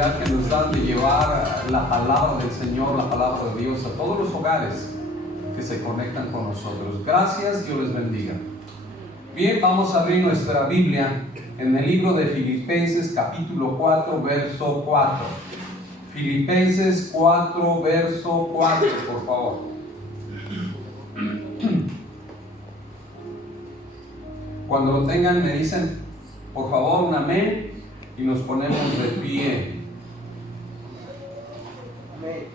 oportunidad que nos dan de llevar la palabra del Señor, la palabra de Dios a todos los hogares que se conectan con nosotros. Gracias, Dios les bendiga. Bien, vamos a abrir nuestra Biblia en el libro de Filipenses capítulo 4, verso 4. Filipenses 4, verso 4, por favor. Cuando lo tengan me dicen, por favor, un amén, y nos ponemos de pie. Amén.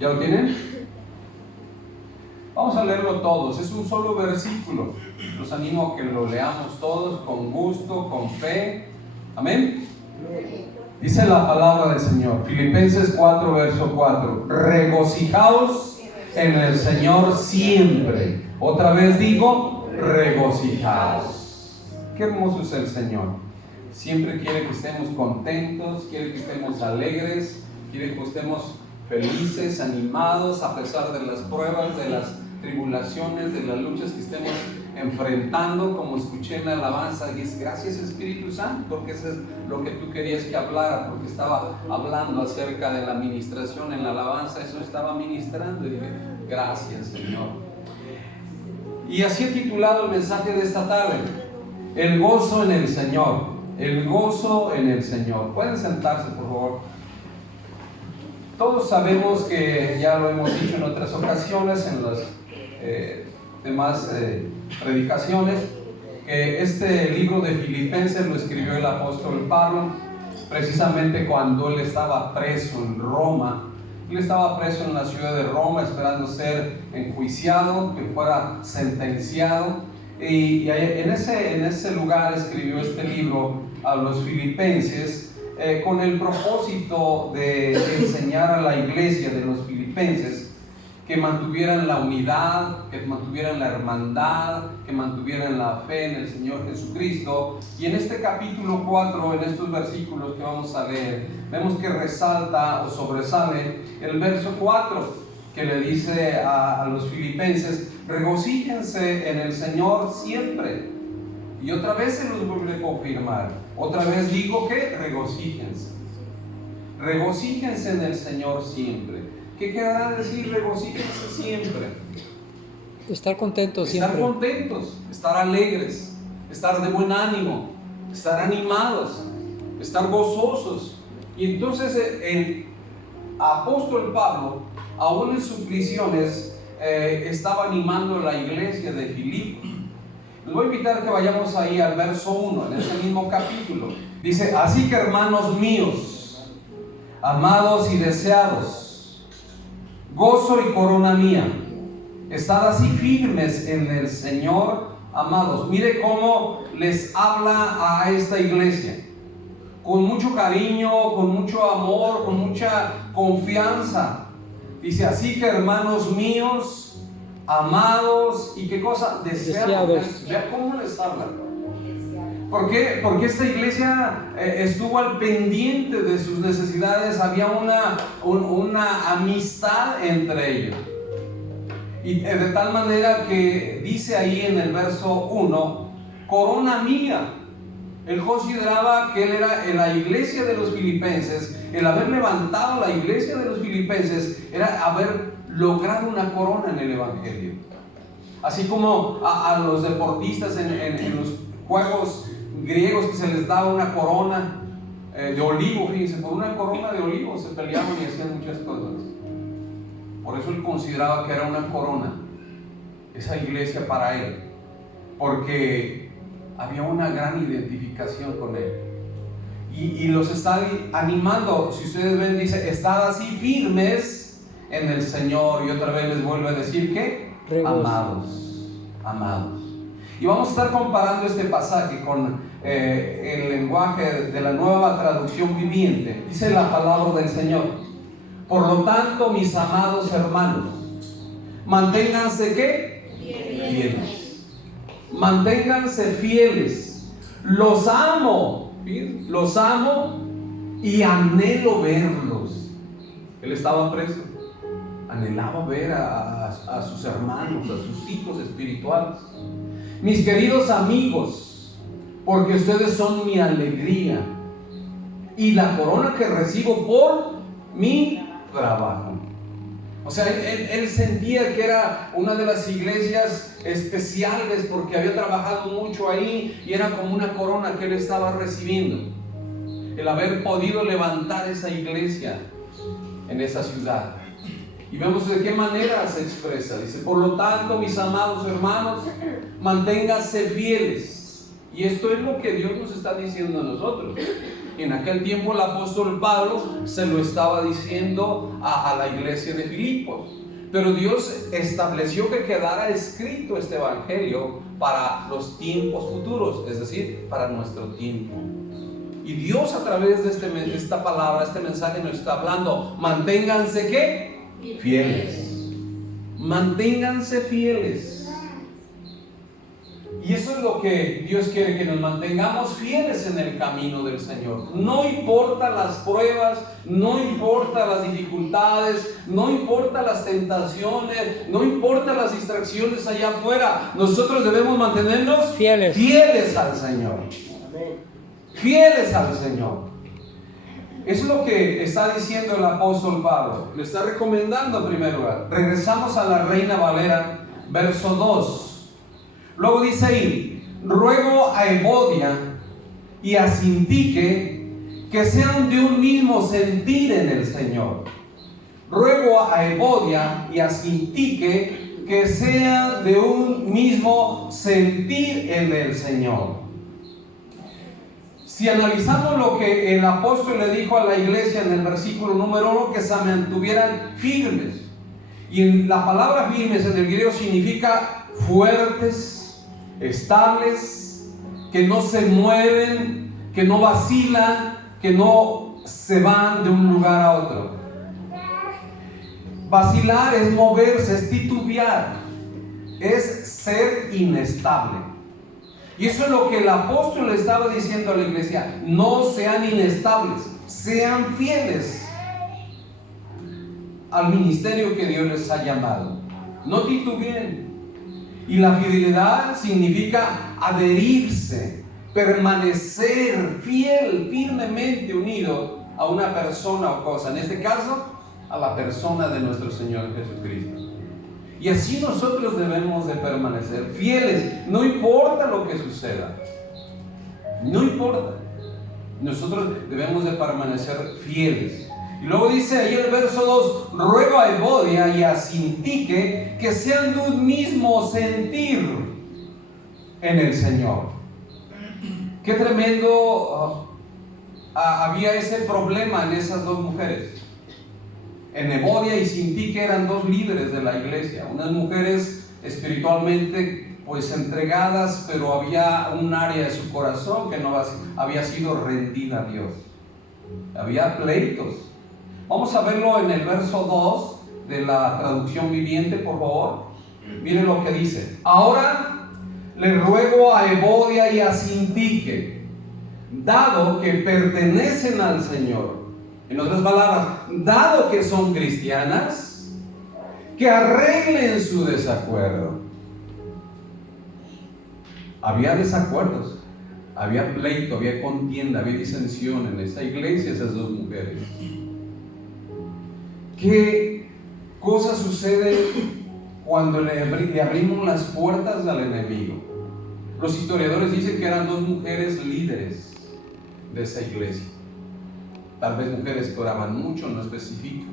¿Ya lo tienen? Vamos a leerlo todos, es un solo versículo. Los animo a que lo leamos todos con gusto, con fe. Amén. Dice la palabra del Señor, Filipenses 4, verso 4. Regocijaos en el Señor siempre. Otra vez digo, regocijaos. Qué hermoso es el Señor. Siempre quiere que estemos contentos, quiere que estemos alegres, quiere que estemos felices, animados, a pesar de las pruebas, de las tribulaciones, de las luchas que estemos enfrentando. Como escuché en la alabanza, dice, gracias Espíritu Santo, porque eso es lo que tú querías que hablara, porque estaba hablando acerca de la ministración en la alabanza, eso estaba ministrando, y dije, gracias Señor. Y así he titulado el mensaje de esta tarde, el gozo en el Señor, el gozo en el Señor. Pueden sentarse, por favor. Todos sabemos que, ya lo hemos dicho en otras ocasiones, en las demás predicaciones, que este libro de Filipenses lo escribió el apóstol Pablo precisamente cuando él estaba preso en Roma. Él estaba preso en la ciudad de Roma esperando ser enjuiciado, que fuera sentenciado, y en ese lugar escribió este libro a los filipenses, con el propósito de enseñar a la iglesia de los filipenses que mantuvieran la unidad, que mantuvieran la hermandad, que mantuvieran la fe en el Señor Jesucristo. Y en este capítulo 4, en estos versículos que vamos a leer, vemos que resalta o sobresale el verso 4, que le dice a los filipenses, regocíjense en el Señor siempre. Y otra vez se los vuelve a confirmar. Otra vez digo que regocíjense. Regocíjense en el Señor siempre. ¿Qué querrá decir regocíjense siempre? Estar contentos siempre. Estar contentos, estar alegres, estar de buen ánimo, estar animados, estar gozosos. Y entonces el apóstol Pablo, aún en sus prisiones, estaba animando a la iglesia de Filipo. Les voy a invitar a que vayamos ahí al verso 1, en ese mismo capítulo. Dice, así que hermanos míos, amados y deseados, gozo y corona mía, estad así firmes en el Señor, amados. Mire cómo les habla a esta iglesia, con mucho cariño, con mucho amor, con mucha confianza. Dice, así que hermanos míos, amados, ¿y qué cosa? Deseados. Vea cómo les habla. ¿Por qué? Porque esta iglesia estuvo al pendiente de sus necesidades. Había una amistad entre ellos. Y de tal manera que dice ahí en el verso 1, corona mía. Él consideraba que él era en la iglesia de los filipenses, el haber levantado la iglesia de los filipenses era haber logrado una corona en el evangelio. Así como a los deportistas en los juegos griegos, que se les daba una corona de olivo, fíjense, por una corona de olivo se peleaban y hacían muchas cosas. Por eso él consideraba que era una corona esa iglesia para él, porque había una gran identificación con él. Y los está animando. Si ustedes ven, dice, estad así firmes en el Señor. Y otra vez les vuelve a decir que amados, amados. Y vamos a estar comparando este pasaje con el lenguaje de la Nueva Traducción Viviente. Dice la palabra del Señor: por lo tanto, mis amados hermanos, manténganse ¿qué? Fieles. Manténganse fieles. Los amo y anhelo verlos. Él estaba preso, anhelaba ver a a sus hermanos, a sus hijos espirituales. Mis queridos amigos, porque ustedes son mi alegría y la corona que recibo por mi trabajo. O sea, él sentía que era una de las iglesias especiales porque había trabajado mucho ahí y era como una corona que él estaba recibiendo. El haber podido levantar esa iglesia en esa ciudad. Y vemos de qué manera se expresa. Dice, por lo tanto, mis amados hermanos, manténganse fieles. Y esto es lo que Dios nos está diciendo a nosotros. En aquel tiempo el apóstol Pablo se lo estaba diciendo a la iglesia de Filipos. Pero Dios estableció que quedara escrito este evangelio para los tiempos futuros, es decir, para nuestro tiempo. Y Dios a través de esta palabra, este mensaje nos está hablando, manténganse ¿qué? Fieles. Manténganse fieles. Y eso es lo que Dios quiere, que nos mantengamos fieles en el camino del Señor. No importa las pruebas, no importa las dificultades, no importa las tentaciones, no importa las distracciones allá afuera. Nosotros debemos mantenernos fieles al Señor. Fieles al Señor. Es lo que está diciendo el apóstol Pablo. Le está recomendando en primer lugar. Regresamos a la Reina Valera, verso 2. Luego dice ahí, ruego a Evodia y a Sintique que sean de un mismo sentir en el Señor. Ruego a Evodia y a Sintique que sean de un mismo sentir en el Señor. Si analizamos lo que el apóstol le dijo a la iglesia en el versículo número 1, que se mantuvieran firmes. Y la palabra firmes en el griego significa fuertes, estables, que no se mueven, que no vacilan, que no se van de un lugar a otro. Vacilar es moverse, es titubear, es ser inestable. Y eso es lo que el apóstol le estaba diciendo a la iglesia: no sean inestables, sean fieles al ministerio que Dios les ha llamado. No titubeen. Y la fidelidad significa adherirse, permanecer fiel, firmemente unido a una persona o cosa. En este caso, a la persona de nuestro Señor Jesucristo. Y así nosotros debemos de permanecer fieles, no importa lo que suceda. No importa. Nosotros debemos de permanecer fieles. Y luego dice ahí el verso 2, ruego a Evodia y a Sintique que sean de un mismo sentir en el Señor. Qué tremendo había ese problema en esas dos mujeres. En Evodia y Sintique eran dos líderes de la iglesia, unas mujeres espiritualmente pues entregadas, pero había un área de su corazón que no había sido rendida a Dios. Había pleitos. Vamos a verlo en el verso 2 de la traducción viviente, por favor. Miren lo que dice. Ahora le ruego a Evodia y a Sintique, dado que pertenecen al Señor, en otras palabras, dado que son cristianas, que arreglen su desacuerdo. Había desacuerdos, había pleito, había contienda, había disensión en esa iglesia, esas dos mujeres. ¿Qué cosa sucede cuando le abrimos las puertas al enemigo? Los historiadores dicen que eran dos mujeres líderes de esa iglesia. Tal vez mujeres que oraban mucho, no especifico.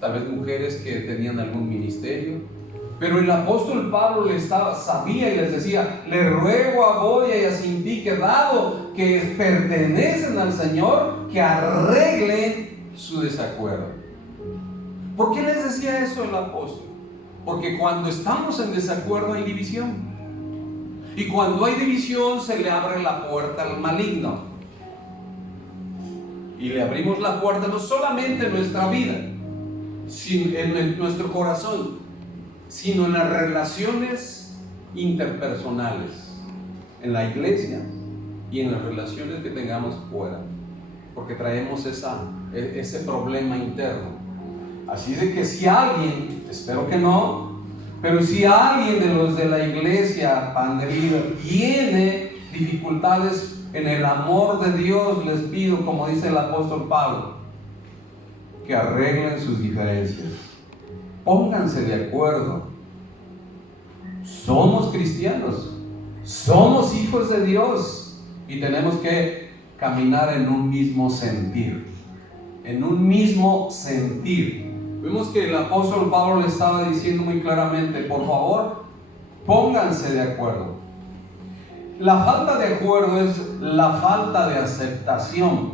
Tal vez mujeres que tenían algún ministerio. Pero el apóstol Pablo sabía y les decía: le ruego a Evodia y a Sintique, dado que pertenecen al Señor, que arreglen su desacuerdo. ¿Por qué les decía eso el apóstol? Porque cuando estamos en desacuerdo hay división. Y cuando hay división se le abre la puerta al maligno. Y le abrimos la puerta no solamente en nuestra vida, sino en nuestro corazón, sino en las relaciones interpersonales, en la iglesia y en las relaciones que tengamos fuera. Porque traemos ese problema interno. Así de que si alguien, espero que no, Pero si alguien de los de la iglesia, Pan de Vida, tiene dificultades en el amor de Dios, les pido, como dice el apóstol Pablo, que arreglen sus diferencias. Pónganse de acuerdo. Somos cristianos, somos hijos de Dios y tenemos que caminar en un mismo sentir. En un mismo sentir. Vemos que el apóstol Pablo le estaba diciendo muy claramente, por favor, pónganse de acuerdo. La falta de acuerdo es la falta de aceptación,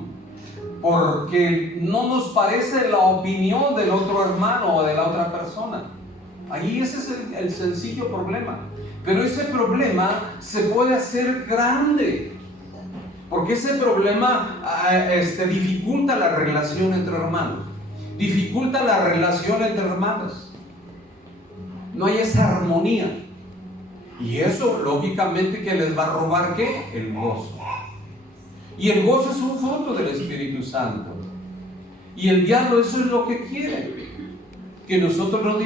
porque no nos parece la opinión del otro hermano o de la otra persona. Ahí ese es el sencillo problema. Pero ese problema se puede hacer grande, porque ese problema dificulta la relación entre hermanos, dificulta la relación entre hermanos. No hay esa armonía. Y eso, lógicamente, que les va a robar, ¿qué? El gozo. Y el gozo es un fruto del Espíritu Santo. Y el diablo eso es lo que quiere, que nosotros no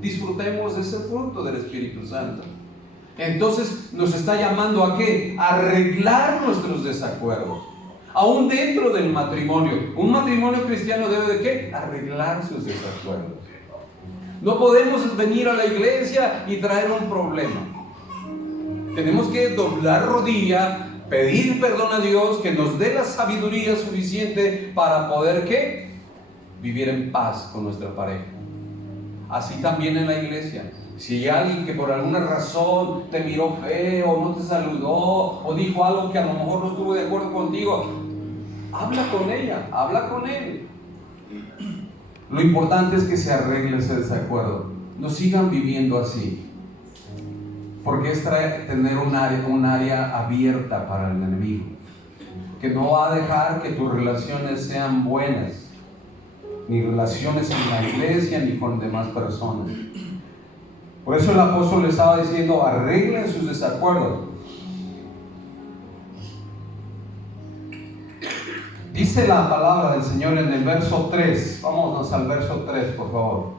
disfrutemos de ese fruto del Espíritu Santo. Entonces nos está llamando ¿a qué? A arreglar nuestros desacuerdos. Aún dentro del matrimonio. Un matrimonio cristiano debe de ¿qué? Arreglar sus desacuerdos. No podemos venir a la iglesia y traer un problema. Tenemos que doblar rodilla, pedir perdón a Dios, que nos dé la sabiduría suficiente para poder ¿qué? Vivir en paz con nuestra pareja. Así también en la iglesia. Si hay alguien que por alguna razón te miró feo, no te saludó, o dijo algo que a lo mejor no estuvo de acuerdo contigo, habla con ella, habla con él. Lo importante es que se arregle ese desacuerdo. No sigan viviendo así, porque es tener un área abierta para el enemigo, que no va a dejar que tus relaciones sean buenas, ni relaciones en la iglesia, ni con demás personas. Por eso el apóstol le estaba diciendo, arreglen sus desacuerdos. Dice la palabra del Señor en el verso 3. Vámonos al verso 3, por favor.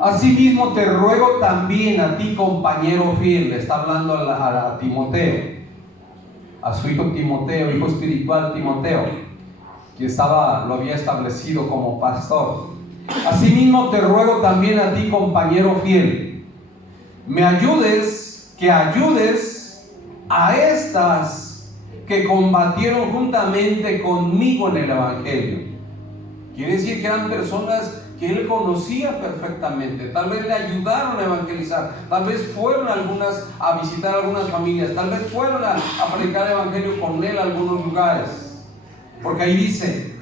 Asimismo te ruego también a ti, compañero fiel. Le está hablando a Timoteo, a su hijo Timoteo, hijo espiritual Timoteo, que lo había establecido como pastor. Asimismo te ruego también a ti, compañero fiel, que ayudes a estas que combatieron juntamente conmigo en el Evangelio. Quiere decir que eran personas que él conocía perfectamente. Tal vez le ayudaron a evangelizar, tal vez fueron a visitar algunas familias, tal vez fueron a predicar el Evangelio con él a algunos lugares. Porque ahí dice,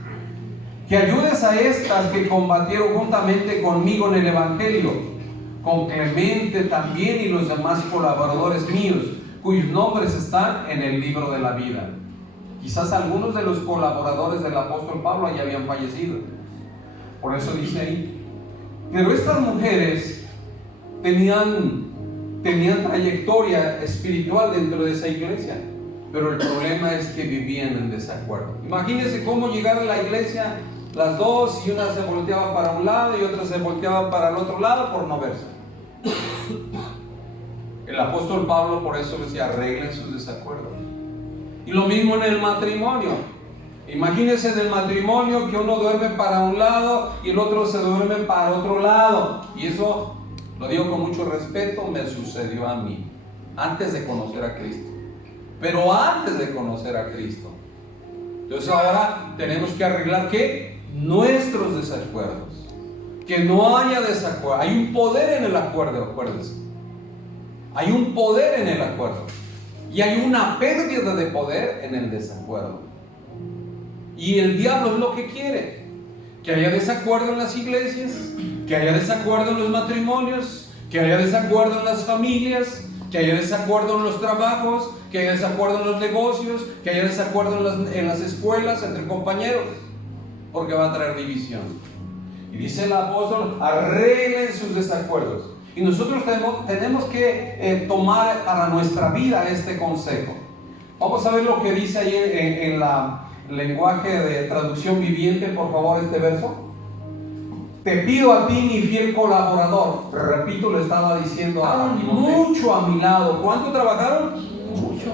que ayudes a estas que combatieron juntamente conmigo en el Evangelio, con Clemente también y los demás colaboradores míos, cuyos nombres están en el libro de la vida. Quizás algunos de los colaboradores del apóstol Pablo ya habían fallecido. Por eso dice ahí. Pero estas mujeres tenían trayectoria espiritual dentro de esa iglesia. Pero el problema es que vivían en desacuerdo. Imagínense cómo llegar a la iglesia las dos y una se volteaba para un lado y otra se volteaba para el otro lado por no verse. El apóstol Pablo por eso decía, arreglen sus desacuerdos. Y lo mismo en el matrimonio. Imagínense en el matrimonio que uno duerme para un lado y el otro se duerme para otro lado. Y eso, lo digo con mucho respeto, me sucedió a mí antes de conocer a Cristo. Pero antes de conocer a Cristo. Entonces ahora tenemos que arreglar ¿qué? Nuestros desacuerdos. Que no haya desacuerdo. Hay un poder en el acuerdo, acuérdense. Hay un poder en el acuerdo. Y hay una pérdida de poder en el desacuerdo. Y el diablo es lo que quiere. Que haya desacuerdo en las iglesias, que haya desacuerdo en los matrimonios, que haya desacuerdo en las familias, que haya desacuerdo en los trabajos, que haya desacuerdo en los negocios, que haya desacuerdo en las escuelas entre compañeros, porque va a traer división. Y dice el apóstol, arreglen sus desacuerdos. Y nosotros tenemos que tomar para nuestra vida este consejo. Vamos a ver lo que dice ahí en la lenguaje de traducción viviente, por favor, este verso. te pido a ti, mi fiel colaborador, repito, le estaba diciendo a Timoteo, mucho a mi lado. ¿Cuánto trabajaron? Mucho.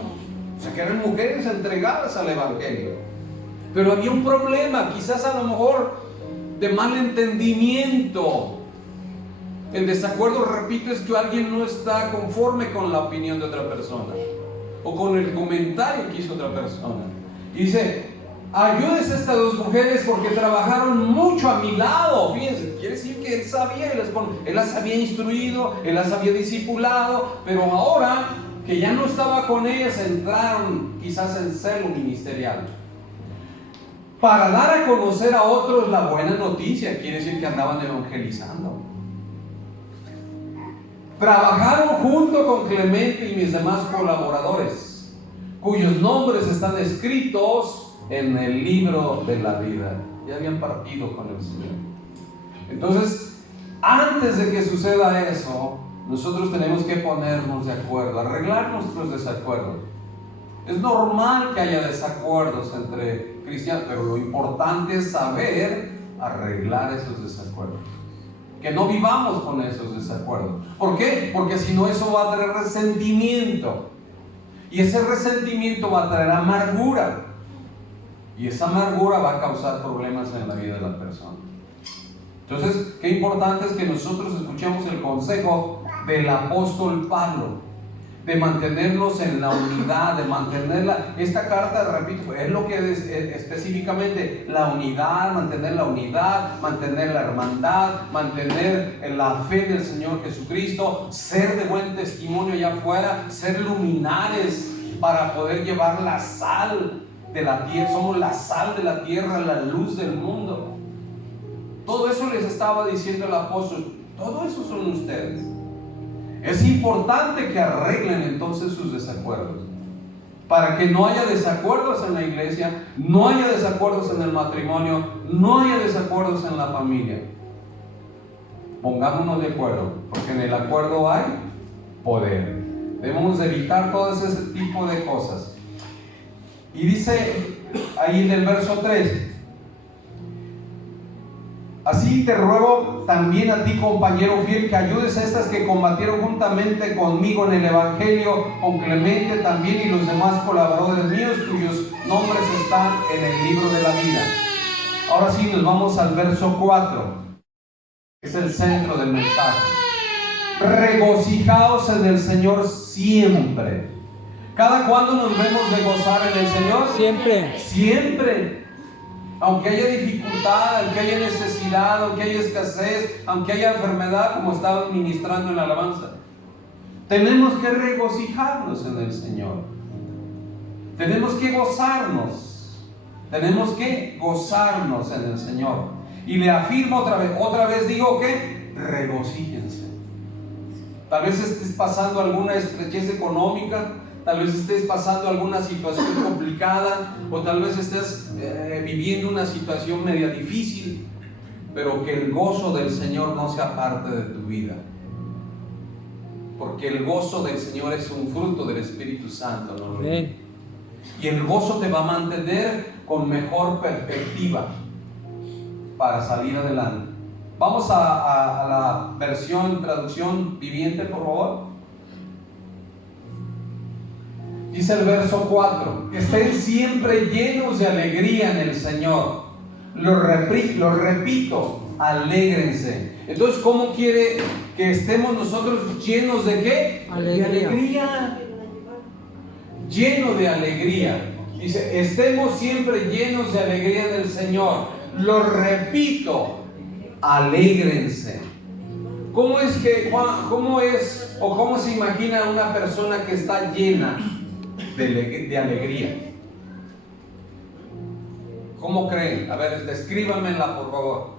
O sea, que eran mujeres entregadas al Evangelio. Pero había un problema, quizás a lo mejor de mal entendimiento. El desacuerdo, repito, es que alguien no está conforme con la opinión de otra persona o con el comentario que hizo otra persona. Y dice, ayúdese a estas dos mujeres porque trabajaron mucho a mi lado. Fíjense, quiere decir que él sabía, él las había instruido, él las había discipulado, pero ahora que ya no estaba con ellas, entraron quizás en celo ministerial para dar a conocer a otros la buena noticia. Quiere decir que andaban evangelizando. Trabajaron junto con Clemente y mis demás colaboradores, cuyos nombres están escritos en el libro de la vida. Ya habían partido con el Señor. Entonces, antes de que suceda eso, nosotros tenemos que ponernos de acuerdo, arreglar nuestros desacuerdos. Es normal que haya desacuerdos entre cristianos, pero lo importante es saber arreglar esos desacuerdos. Que no vivamos con esos desacuerdos. ¿Por qué? Porque si no, eso va a traer resentimiento. Y ese resentimiento va a traer amargura. Y esa amargura va a causar problemas en la vida de la persona. Entonces, qué importante es que nosotros escuchemos el consejo del apóstol Pablo, de mantenernos en la unidad, de mantenerla. Esta carta, repito, es lo que es específicamente la unidad, mantener la hermandad, mantener la fe del Señor Jesucristo, ser de buen testimonio allá afuera, ser luminares para poder llevar la sal de la tierra. Somos la sal de la tierra, la luz del mundo. Todo eso les estaba diciendo el apóstol. Todo eso son ustedes. Es importante que arreglen entonces sus desacuerdos, para que no haya desacuerdos en la iglesia, no haya desacuerdos en el matrimonio, no haya desacuerdos en la familia. Pongámonos de acuerdo, porque en el acuerdo hay poder. Debemos evitar todo ese tipo de cosas. Y dice ahí en el verso 3: así te ruego también a ti, compañero fiel, que ayudes a estas que combatieron juntamente conmigo en el Evangelio, con Clemente también y los demás colaboradores míos, cuyos nombres están en el libro de la vida. Ahora sí, nos vamos al verso 4, que es el centro del mensaje. Regocijaos en el Señor siempre. ¿Cada cuándo nos vemos de gozar en el Señor? Siempre. Siempre. Aunque haya dificultad, aunque haya necesidad, aunque haya escasez, aunque haya enfermedad, como estaba ministrando en la alabanza, tenemos que regocijarnos en el Señor. Tenemos que gozarnos. Tenemos que gozarnos en el Señor. Y le afirmo otra vez digo que regocíjense. Tal vez estés pasando alguna estrechez económica, tal vez estés pasando alguna situación complicada, o tal vez estés viviendo una situación media difícil, pero que el gozo del Señor no sea parte de tu vida, porque el gozo del Señor es un fruto del Espíritu Santo, ¿no? Amén. Y el gozo te va a mantener con mejor perspectiva para salir adelante. Vamos a la traducción viviente, por favor. Dice el verso 4: estén siempre llenos de alegría en el Señor. Lo repito, alégrense. Entonces, ¿cómo quiere que estemos nosotros llenos de qué? Alegría. De alegría. Lleno de alegría. Dice, estemos siempre llenos de alegría del Señor. Lo repito, alégrense. ¿Cómo se imagina una persona que está llena de alegría? ¿Cómo creen? A ver, descríbanmela, por favor.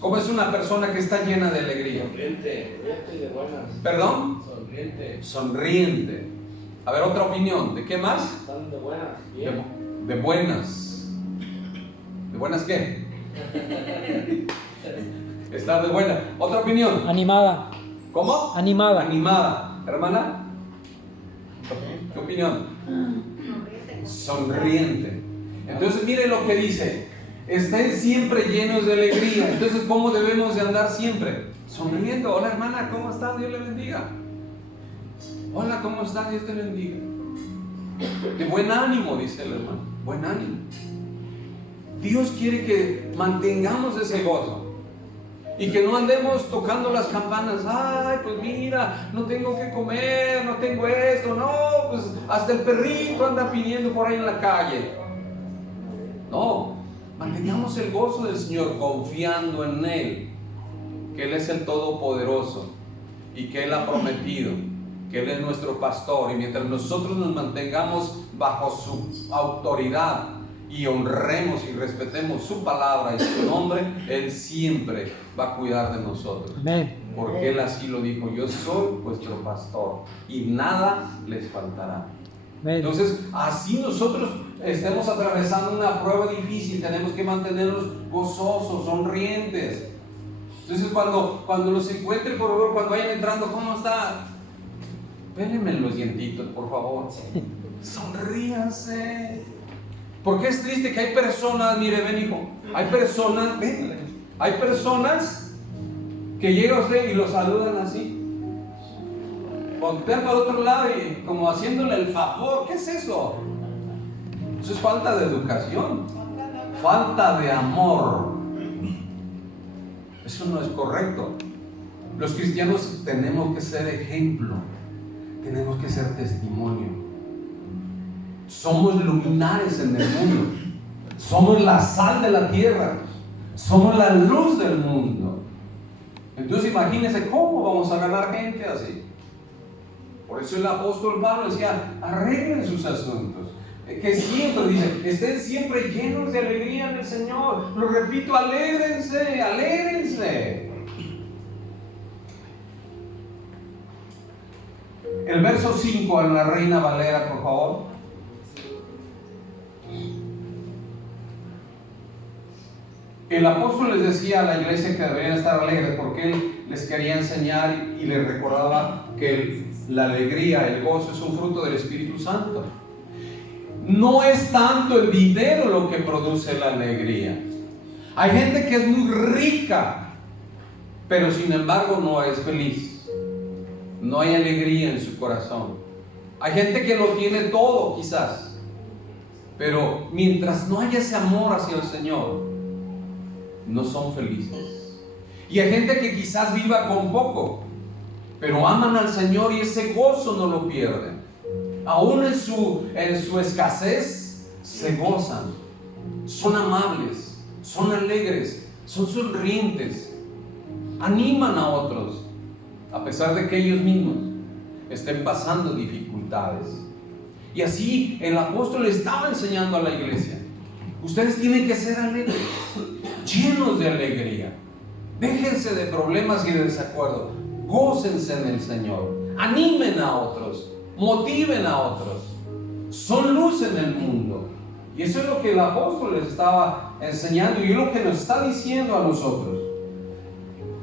¿Cómo es una persona que está llena de alegría? Sonriente y de buenas. ¿Perdón? Sonriente. A ver, otra opinión. ¿De qué más? Están de buenas. Bien. De buenas. ¿De buenas qué? Estar de buena. Otra opinión. Animada. ¿Cómo? Animada. Animada. Hermana, ¿qué opinión? Sonriente. Entonces mire lo que dice: estén siempre llenos de alegría. Entonces, ¿cómo debemos de andar siempre? Sonriendo. Hola hermana, ¿cómo estás? Dios le bendiga. Hola, ¿cómo estás? Dios te bendiga. De buen ánimo, dice el hermano. Buen ánimo. Dios quiere que mantengamos ese gozo. Y que no andemos tocando las campanas. Ay, pues mira, no tengo que comer, no tengo esto. No, pues hasta el perrito anda pidiendo por ahí en la calle. No, mantengamos el gozo del Señor confiando en Él. Que Él es el Todopoderoso. Y que Él ha prometido que Él es nuestro pastor. Y mientras nosotros nos mantengamos bajo su autoridad y honremos y respetemos su palabra y su nombre, Él siempre va a cuidar de nosotros. Amén. Porque Él así lo dijo: yo soy vuestro pastor y nada les faltará. Amén. Entonces, así nosotros estemos atravesando una prueba difícil, tenemos que mantenernos gozosos, sonrientes. Entonces, cuando los encuentre, por favor, cuando vayan entrando, ¿cómo está? Pélenme los dientitos, por favor. Sonríanse. Porque es triste que hay personas, mire, ven hijo, hay personas que llega usted y lo saludan así. Voltean para otro lado y como haciéndole el favor. ¿Qué es eso? Eso es falta de educación, falta de amor. Eso no es correcto. Los cristianos tenemos que ser ejemplo, tenemos que ser testimonio. Somos luminares en el mundo, somos la sal de la tierra, somos la luz del mundo. Entonces imagínense cómo vamos a ganar gente así. Por eso el apóstol Pablo decía: arreglen sus asuntos. Que siempre dice: estén siempre llenos de alegría en el Señor. Lo repito, alégrense, alégrense. El verso 5 en la Reina Valera, por favor. El apóstol les decía a la iglesia que deberían estar alegres porque él les quería enseñar y les recordaba que la alegría, el gozo es un fruto del Espíritu Santo. No es tanto el dinero lo que produce la alegría. Hay gente que es muy rica, pero sin embargo no es feliz. No hay alegría en su corazón. Hay gente que lo tiene todo quizás, pero mientras no haya ese amor hacia el Señor, no son felices. Y hay gente que quizás viva con poco, pero aman al Señor y ese gozo no lo pierden. Aún en su escasez se gozan, son amables, son alegres, son sonrientes, animan a otros, a pesar de que ellos mismos estén pasando dificultades. Y así el apóstol estaba enseñando a la iglesia: ustedes tienen que ser alegres, llenos de alegría. Déjense de problemas y de desacuerdo. Gócense en el Señor. Animen a otros. Motiven a otros. Son luz en el mundo. Y eso es lo que el apóstol les estaba enseñando y es lo que nos está diciendo a nosotros.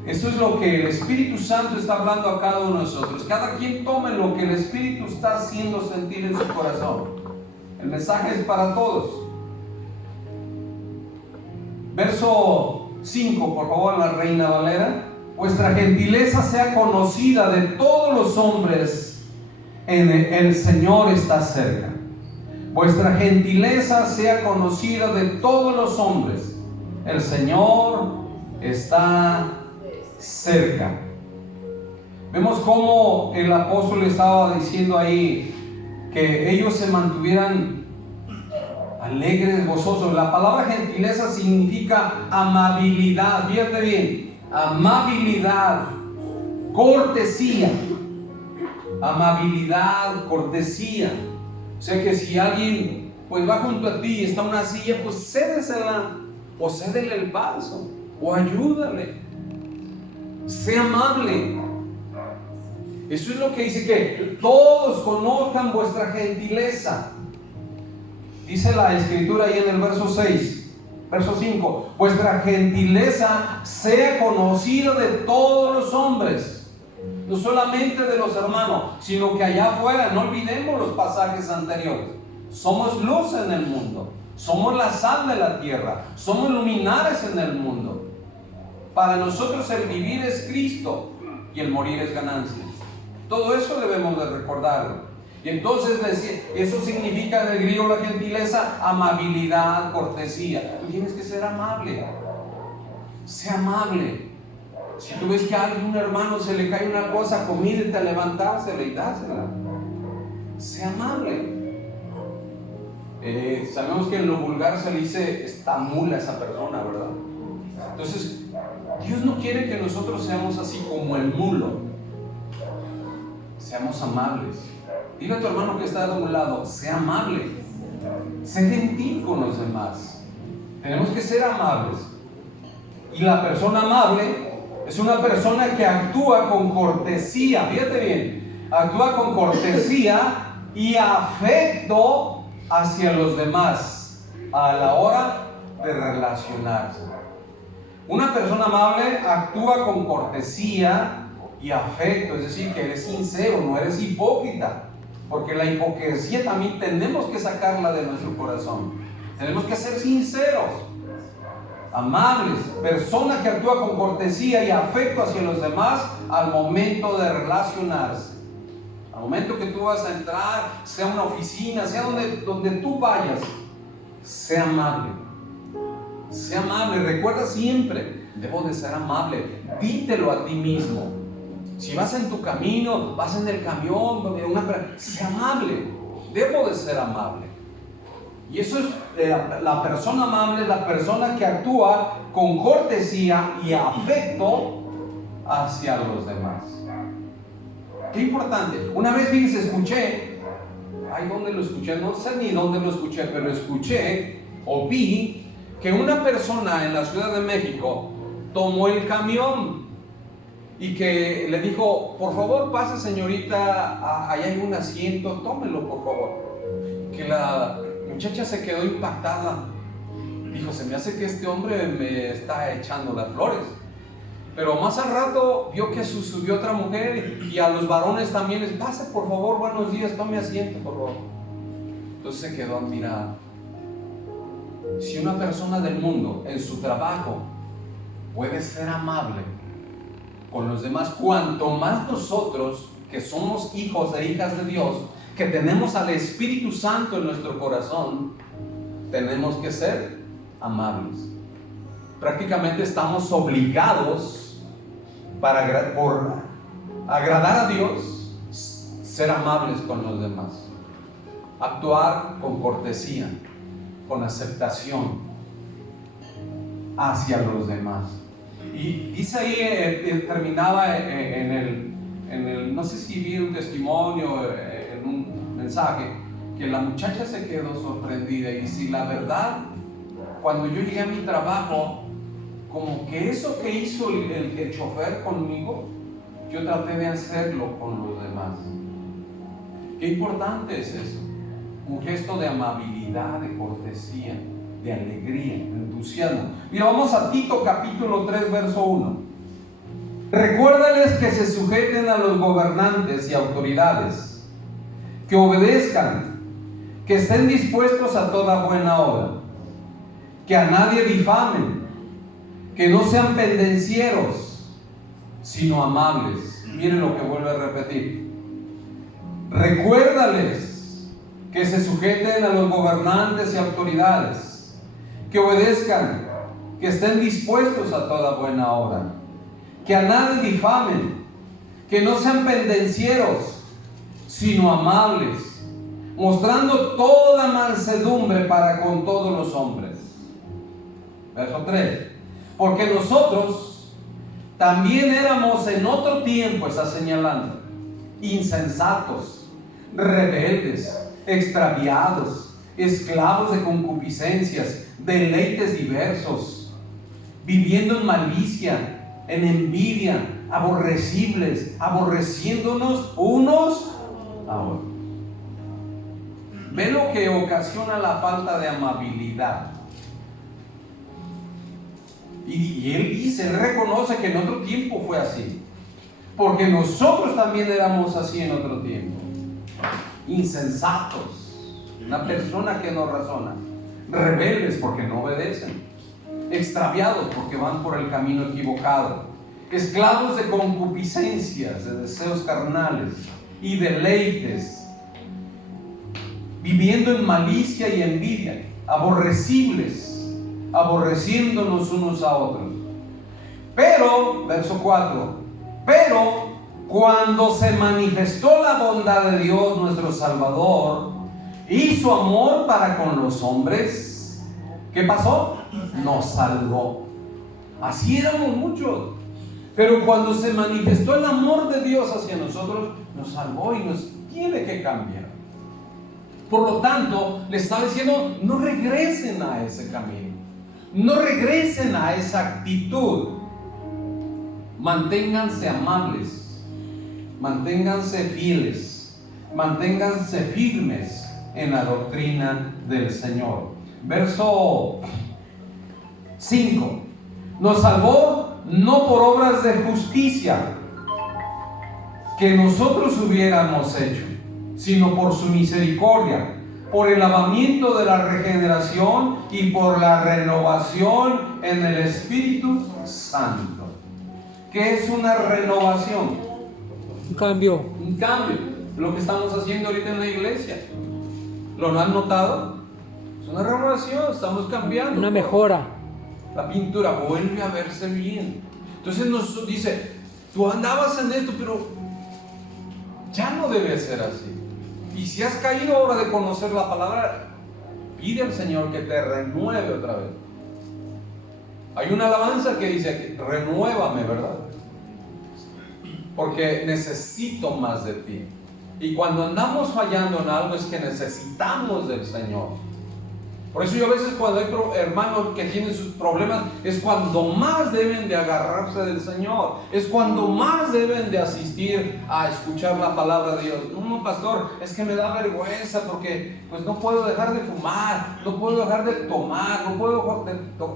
Eso es lo que el Espíritu Santo está hablando a cada uno de nosotros. Cada quien tome lo que el Espíritu está haciendo sentir en su corazón. El mensaje es para todos. Verso 5, por favor, la Reina Valera. Vuestra gentileza sea conocida de todos los hombres, el Señor está cerca. Vuestra gentileza sea conocida de todos los hombres, el Señor está cerca. Vemos cómo el apóstol estaba diciendo ahí que ellos se mantuvieran alegres, gozosos. La palabra gentileza significa amabilidad. Fíjate bien, amabilidad, cortesía. Amabilidad, cortesía. O sea que si alguien pues va junto a ti y está en una silla, pues cédesela, o cédele el paso, o ayúdale. Sé amable. Eso es lo que dice, que todos conozcan vuestra gentileza. Dice la escritura ahí en el verso 6, verso 5: vuestra gentileza sea conocida de todos los hombres. No solamente de los hermanos, sino que allá afuera. No olvidemos los pasajes anteriores. Somos luz en el mundo. Somos la sal de la tierra. Somos luminares en el mundo. Para nosotros el vivir es Cristo y el morir es ganancia. Todo eso debemos de recordarlo. Y entonces eso significa en el griego la gentileza, amabilidad, cortesía. Tú tienes que ser amable. Sé amable. Si tú ves que a algún hermano se le cae una cosa, comídete a levantársela y dásela. Sé amable. Sabemos que en lo vulgar se le dice esta mula a esa persona, ¿verdad? Entonces, Dios no quiere que nosotros seamos así como el mulo. Seamos amables. Dile a tu hermano que está de un lado, sea amable. Sé gentil con los demás. Tenemos que ser amables. Y la persona amable es una persona que actúa con cortesía. Fíjate bien, actúa con cortesía y afecto hacia los demás a la hora de relacionarse. Una persona amable actúa con cortesía y afecto, es decir, que eres sincero, no eres hipócrita, porque la hipocresía también tenemos que sacarla de nuestro corazón. Tenemos que ser sinceros, amables, persona que actúa con cortesía y afecto hacia los demás al momento de relacionarse. Al momento que tú vas a entrar, sea una oficina, sea donde tú vayas, sea amable. Sea amable, recuerda siempre, debo de ser amable. Dítelo a ti mismo. Si vas en tu camino, vas en el camión, sea amable. Debo de ser amable. Y eso es, la persona amable es la persona que actúa con cortesía y afecto hacia los demás. Qué importante. Una vez, fíjense, escuché, ¿dónde lo escuché? No sé ni dónde lo escuché, pero escuché o vi que una persona en la Ciudad de México tomó el camión y que le dijo, por favor pase señorita, allá hay un asiento, tómelo por favor. Que la muchacha se quedó impactada. Dijo, se me hace que este hombre me está echando las flores. Pero más al rato vio que subió otra mujer y a los varones también les pase por favor, buenos días, tome asiento por favor. Entonces se quedó admirado. Si una persona del mundo en su trabajo puede ser amable con los demás, cuanto más nosotros que somos hijos e hijas de Dios, que tenemos al Espíritu Santo en nuestro corazón, tenemos que ser amables. Prácticamente estamos obligados por agradar a Dios, ser amables con los demás, actuar con cortesía, con aceptación hacia los demás. Y dice ahí, terminaba en el, no sé si vi un testimonio, en un mensaje, que la muchacha se quedó sorprendida y dice, la verdad, cuando yo llegué a mi trabajo, como que eso que hizo el chofer conmigo, yo traté de hacerlo con los demás. Qué importante es eso. Un gesto de amabilidad, de cortesía, de alegría, de entusiasmo. Mira, vamos a Tito capítulo 3, verso 1. Recuérdales que se sujeten a los gobernantes y autoridades, que obedezcan, que estén dispuestos a toda buena obra, que a nadie difamen, que no sean pendencieros, sino amables. Miren lo que vuelve a repetir. Recuérdales que se sujeten a los gobernantes y autoridades, que obedezcan, que estén dispuestos a toda buena obra, que a nadie difamen, que no sean pendencieros, sino amables, mostrando toda mansedumbre para con todos los hombres. Verso 3. Porque nosotros también éramos en otro tiempo, está señalando, insensatos, rebeldes, extraviados, esclavos de concupiscencias, deleites diversos, viviendo en malicia, en envidia, aborrecibles, aborreciéndonos unos a otros. Ve lo que ocasiona la falta de amabilidad. Y él dice, él reconoce que en otro tiempo fue así, porque nosotros también éramos así en otro tiempo. Insensatos, una persona que no razona, rebeldes porque no obedecen, extraviados porque van por el camino equivocado, esclavos de concupiscencias, de deseos carnales y deleites, viviendo en malicia y envidia, aborrecibles, aborreciéndonos unos a otros. Pero, verso 4, pero cuando se manifestó la bondad de Dios nuestro Salvador y su amor para con los hombres, ¿qué pasó? Nos salvó. Así éramos muchos, pero cuando se manifestó el amor de Dios hacia nosotros, nos salvó y nos tiene que cambiar. Por lo tanto, le está diciendo, no regresen a ese camino, no regresen a esa actitud. Manténganse amables, manténganse fieles, manténganse firmes en la doctrina del Señor. Verso 5. Nos salvó no por obras de justicia que nosotros hubiéramos hecho, sino por su misericordia, por el lavamiento de la regeneración y por la renovación en el Espíritu Santo. ¿Qué es una renovación? Un cambio. Un cambio. Lo que estamos haciendo ahorita en la iglesia. ¿Lo han notado? Es una renovación, estamos cambiando. Una mejora. La pintura vuelve a verse bien. Entonces nos dice, tú andabas en esto, pero ya no debe ser así. Y si has caído ahora de conocer la palabra, pide al Señor que te renueve otra vez. Hay una alabanza que dice, renuévame, ¿verdad? Porque necesito más de ti. Y cuando andamos fallando en algo es que necesitamos del Señor. Por eso yo a veces cuando hay hermanos que tienen sus problemas, es cuando más deben de agarrarse del Señor, es cuando más deben de asistir a escuchar la palabra de Dios. No, pastor, es que me da vergüenza porque pues no puedo dejar de fumar, no puedo dejar de tomar, no puedo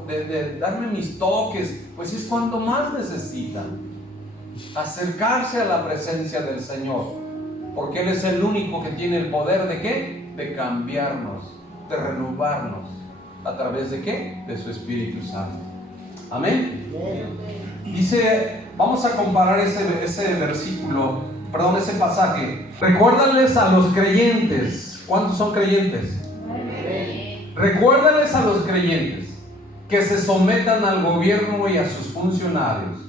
de darme mis toques. Pues es cuando más necesitan acercarse a la presencia del Señor, porque Él es el único que tiene el poder ¿de qué? De cambiarnos, de renovarnos. ¿A través de qué? De su Espíritu Santo. Amén. Dice, vamos a comparar ese versículo, perdón, ese pasaje. Recuérdales a los creyentes. ¿Cuántos son creyentes? Recuérdales a los creyentes que se sometan al gobierno y a sus funcionarios.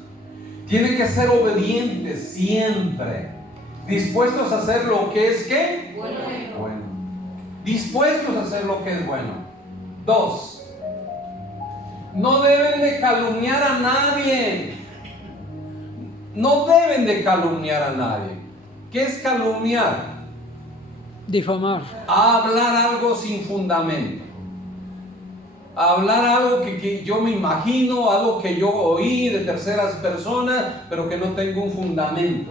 Tienen que ser obedientes siempre, dispuestos a hacer lo que es ¿qué? Bueno. Dispuestos a hacer lo que es bueno. 2. No deben de calumniar a nadie. No deben de calumniar a nadie. ¿Qué es calumniar? Difamar. Hablar algo sin fundamento. Hablar algo que yo me imagino, algo que yo oí de terceras personas, pero que no tengo un fundamento.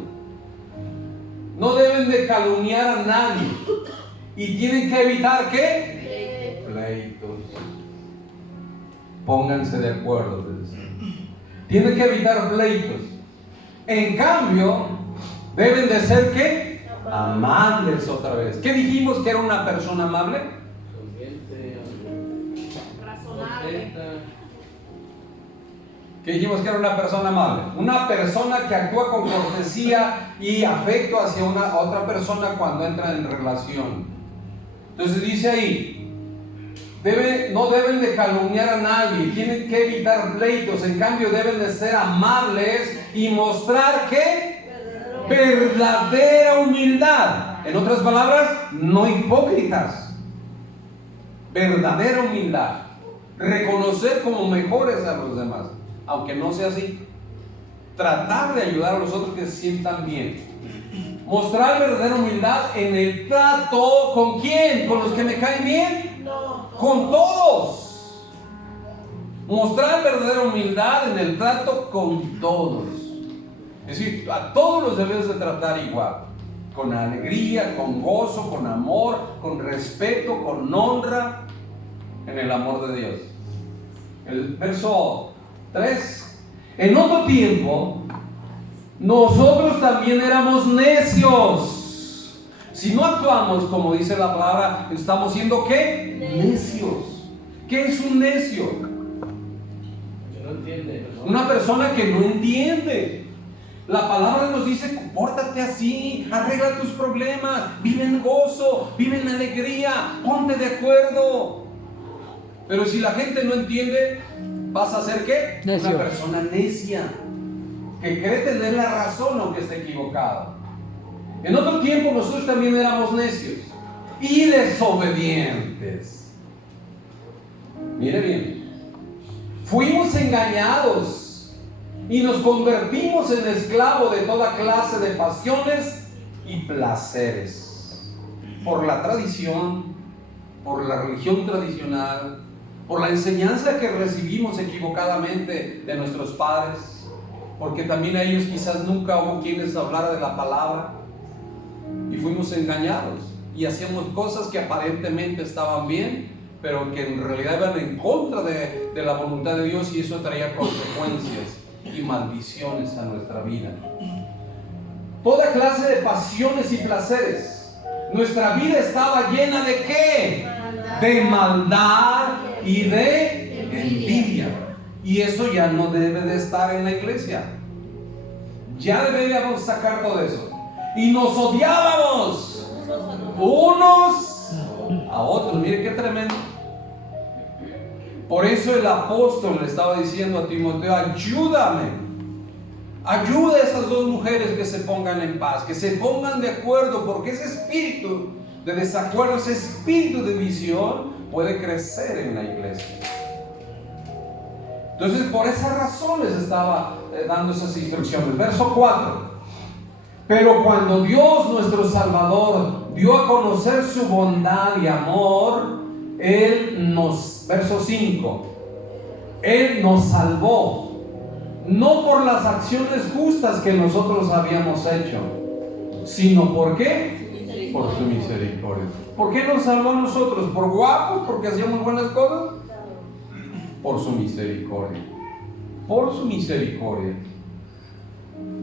No deben de calumniar a nadie. Y tienen que evitar ¿qué? Pleitos. Pónganse de acuerdo. Tienen que evitar pleitos. En cambio, deben de ser ¿qué? Amables otra vez. ¿Qué dijimos que era una persona amable? ¿Qué dijimos que era una persona amable? Una persona que actúa con cortesía y afecto hacia otra persona cuando entra en relación. Entonces dice ahí, no deben de calumniar a nadie, tienen que evitar pleitos, en cambio deben de ser amables y mostrar ¿qué? Verdadera humildad. En otras palabras, no hipócritas. Verdadera humildad. Reconocer como mejores a los demás, aunque no sea así. Tratar de ayudar a los otros que se sientan bien. Mostrar verdadera humildad en el trato. ¿Con quién? ¿Con los que me caen bien? No. Con todos. Mostrar verdadera humildad en el trato con todos. Es decir, a todos los debes de tratar igual. Con alegría, con gozo, con amor, con respeto, con honra, en el amor de Dios. El verso 3. En otro tiempo, nosotros también éramos necios. Si no actuamos como dice la palabra, estamos siendo ¿qué? Necios. ¿Qué es un necio? Que no entiende, ¿no? Una persona que no entiende. La palabra nos dice, compórtate así, arregla tus problemas, vive en gozo, vive en alegría, ponte de acuerdo. Pero si la gente no entiende, vas a ser ¿qué? Necio. Una persona necia, que cree tener la razón aunque esté equivocado. En otro tiempo nosotros también éramos necios y desobedientes. Mire bien, fuimos engañados y nos convertimos en esclavos de toda clase de pasiones y placeres, por la tradición, por la religión tradicional, por la enseñanza que recibimos equivocadamente de nuestros padres, porque también a ellos quizás nunca hubo quien les hablara de la palabra, y fuimos engañados y hacíamos cosas que aparentemente estaban bien, pero que en realidad iban en contra de la voluntad de Dios, y eso traía consecuencias y maldiciones a nuestra vida. Toda clase de pasiones y placeres. Nuestra vida estaba llena ¿de qué? De maldad y de envidia. Y eso ya no debe de estar en la iglesia. Ya deberíamos sacar todo eso. Y nos odiábamos unos a otros. Mire qué tremendo. Por eso el apóstol le estaba diciendo a Timoteo: ayúdame, ayuda a esas dos mujeres que se pongan en paz, que se pongan de acuerdo, porque ese espíritu de desacuerdo, ese espíritu de división puede crecer en la iglesia. Entonces, por esa razón les estaba dando esas instrucciones. Verso 4. Pero cuando Dios nuestro Salvador dio a conocer su bondad y amor, Él nos, verso 5, Él nos salvó, no por las acciones justas que nosotros habíamos hecho, sino ¿por qué? Por su misericordia. ¿Por qué nos salvó a nosotros? ¿Por guapos? ¿Porque hacíamos buenas cosas? Por su misericordia. Por su misericordia.